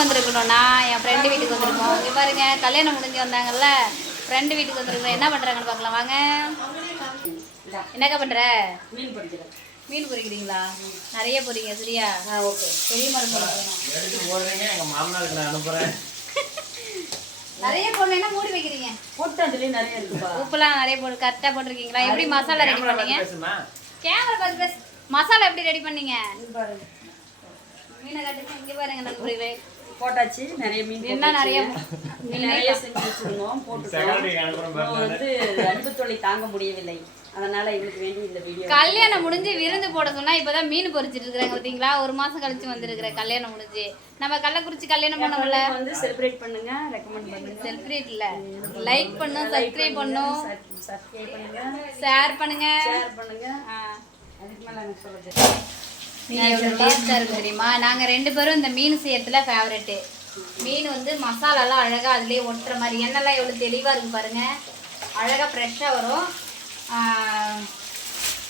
வந்திருக்கணும்னா என் friend வீட்டுக்கு வந்திருக்கோம் இங்கே பாருங்க கல்யாணம் முடிஞ்சு வந்தாங்கல்ல ஃப்ரெண்டு வீட்டுக்கு வந்திருக்கோம் என்ன பண்ணுறாங்கன்னு பார்க்கலாம் வாங்க என்னக்கா பண்ணுற மீன் பொறிக்கிறேன் மீன் பொறிக்கிறீங்களா நிறைய பொறிங்க சரியா ஓகே பெரிய மரம் நிறைய என்ன மூடி வைக்கிறீங்க கூட்டாஞ்சலி நிறைய இருக்குப்பா உப்புலாம் நிறைய போட்டு கரெக்டாக போட்டிருக்கீங்களா எப்படி மசாலா ரெடி பண்ணீங்க கேமரா பார்த்து பேச மசாலா எப்படி ரெடி பண்ணீங்க மீனை கட்டுக்கு இங்கே பாருங்க நண்பர்களே போட்டாச்சு நிறைய மீன் நிறைய நிறைய செஞ்சு வச்சுருந்தோம் போட்டுருக்கோம் வந்து அன்பு தொலை தாங்க முடியவில்லை அதனால எங்களுக்கு வேண்டி இந்த வீடியோ கல்யாணம் முடிஞ்சு விருந்து போட சொன்னா இப்பதான் மீன் பொறிச்சிட்டு இருக்கிறாங்க பாத்தீங்களா ஒரு மாசம் கழிச்சு வந்திருக்கிற கல்யாணம் முடிஞ்சு நம்ம கள்ளக்குறிச்சி கல்யாணம் பண்ண முடியல வந்து செலிப்ரேட் பண்ணுங்க ரெக்கமெண்ட் பண்ணுங்க செலிப்ரேட் இல்ல லைக் பண்ணும் சப்ஸ்கிரைப் பண்ணும் சப்ஸ்கிரைப் பண்ணுங்க ஷேர் பண்ணுங்க ஷேர் பண்ணுங்க அதுக்கு மேல எனக்கு சொல்லுங்க டேஸ்ட்டாக இருக்கும் தெரியுமா நாங்கள் ரெண்டு பேரும் இந்த மீன் செய்யறதுல ஃபேவரெட்டு மீன் வந்து மசாலாலாம் அழகாக அதுலேயே ஒட்டுற மாதிரி எண்ணெய்லாம் எவ்வளோ தெளிவாக இருக்கும் பாருங்கள் அழகாக ஃப்ரெஷ்ஷாக வரும்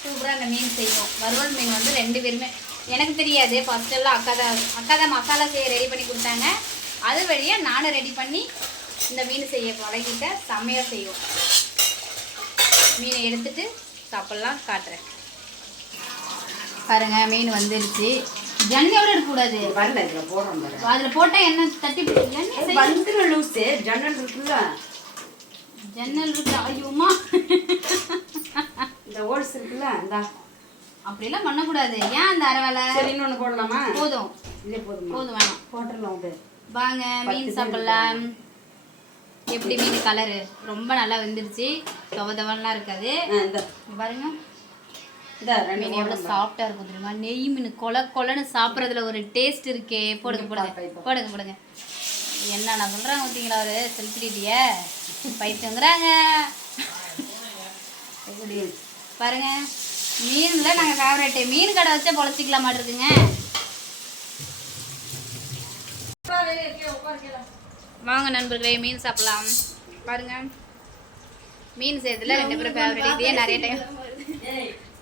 சூப்பராக அந்த மீன் செய்வோம் வறுவல் மீன் வந்து ரெண்டு பேருமே எனக்கு தெரியாது ஃபஸ்ட்டெல்லாம் அக்கா தான் அக்கா தான் மசாலா செய்ய ரெடி பண்ணி கொடுத்தாங்க அது வழியாக நானும் ரெடி பண்ணி இந்த மீன் செய்ய பழகிட்ட செம்மையாக செய்வோம் மீனை எடுத்துகிட்டு சாப்பிட்லாம் காட்டுறேன் பாருங்கள் மீன் வந்துடுச்சு ஜன்னோட இருக்கக்கூடாது வரல இதில் போடுறோம் அதில் போட்டால் என்ன தட்டி வந்துடும் லூஸு ஜன்னல் இருக்குல்ல ஜன்னல் இருக்கு ஐயோமா இந்த ஓட்ஸ் இருக்குல்ல இந்தா அப்படிலாம் பண்ணக்கூடாது ஏன் அந்த அரை சரி இன்னொன்று போடலாமா போதும் இல்லை போதும் போதும் வேணாம் போட்டுடலாம் வாங்க மீன் சாப்பிடலாம் எப்படி மீன் கலரு ரொம்ப நல்லா வந்துருச்சு தவ தவன்லாம் இருக்காது பாருங்க மீன் எவ்வளோ சாஃப்டாக இருக்கும் தெரியுமா நெய் மீன் கொல கொலன்னு சாப்பிட்றதுல ஒரு டேஸ்ட் இருக்கே போடுங்க போடுங்க போடுங்க போடுங்க என்ன நான் சொல்கிறேன் பார்த்தீங்களா ஒரு செல்ஃபிடிட்டிய பைத்தியங்கிறாங்க பாருங்க தான் நாங்கள் ஃபேவரேட்டு மீன் கடை வச்சா பொழைச்சிக்கலாம் மாட்டிருக்குங்க வாங்க நண்பர்களே மீன் சாப்பிடலாம் பாருங்க மீன் செய்யறதுல ரெண்டு பேரும் ஃபேவரட் இதே நிறைய டைம்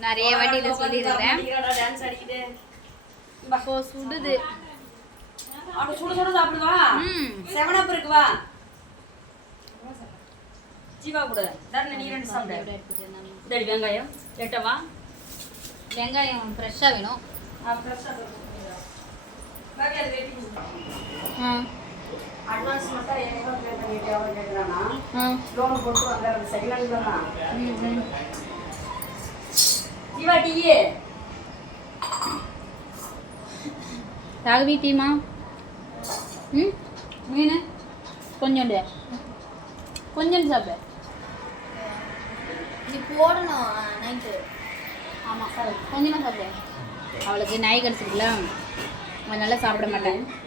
நிறைய வாட்டி இதை சொல்லியிருக்கிறேன் இப்போ சுடுது சுடு சுடு சாப்பிடுவா ம் செவன் அப் இருக்கு வா ஜீவா கூட தரண நீ ரெண்டு சாப்பிடு இதடி வெங்காயம் கேட்டவா வெங்காயம் ஃப்ரெஷ்ஷாக வேணும் ஆ அது அட்வான்ஸ் மட்டும் என்ன கேட்டானா லோன் போட்டு வாங்குறது செகண்ட் ஹேண்ட்ல தான் ஜீவா டீ ராகவி டீமா ம் மீன் கொஞ்சம் கொஞ்சோண்டு சாப்பிடு நீ போடணும் நைட்டு ஆமாம் சார் கொஞ்சமாக சாப்பிடு அவளுக்கு நாய் கடிச்சிருக்குல்ல அவன் நல்லா சாப்பிட மாட்டேன்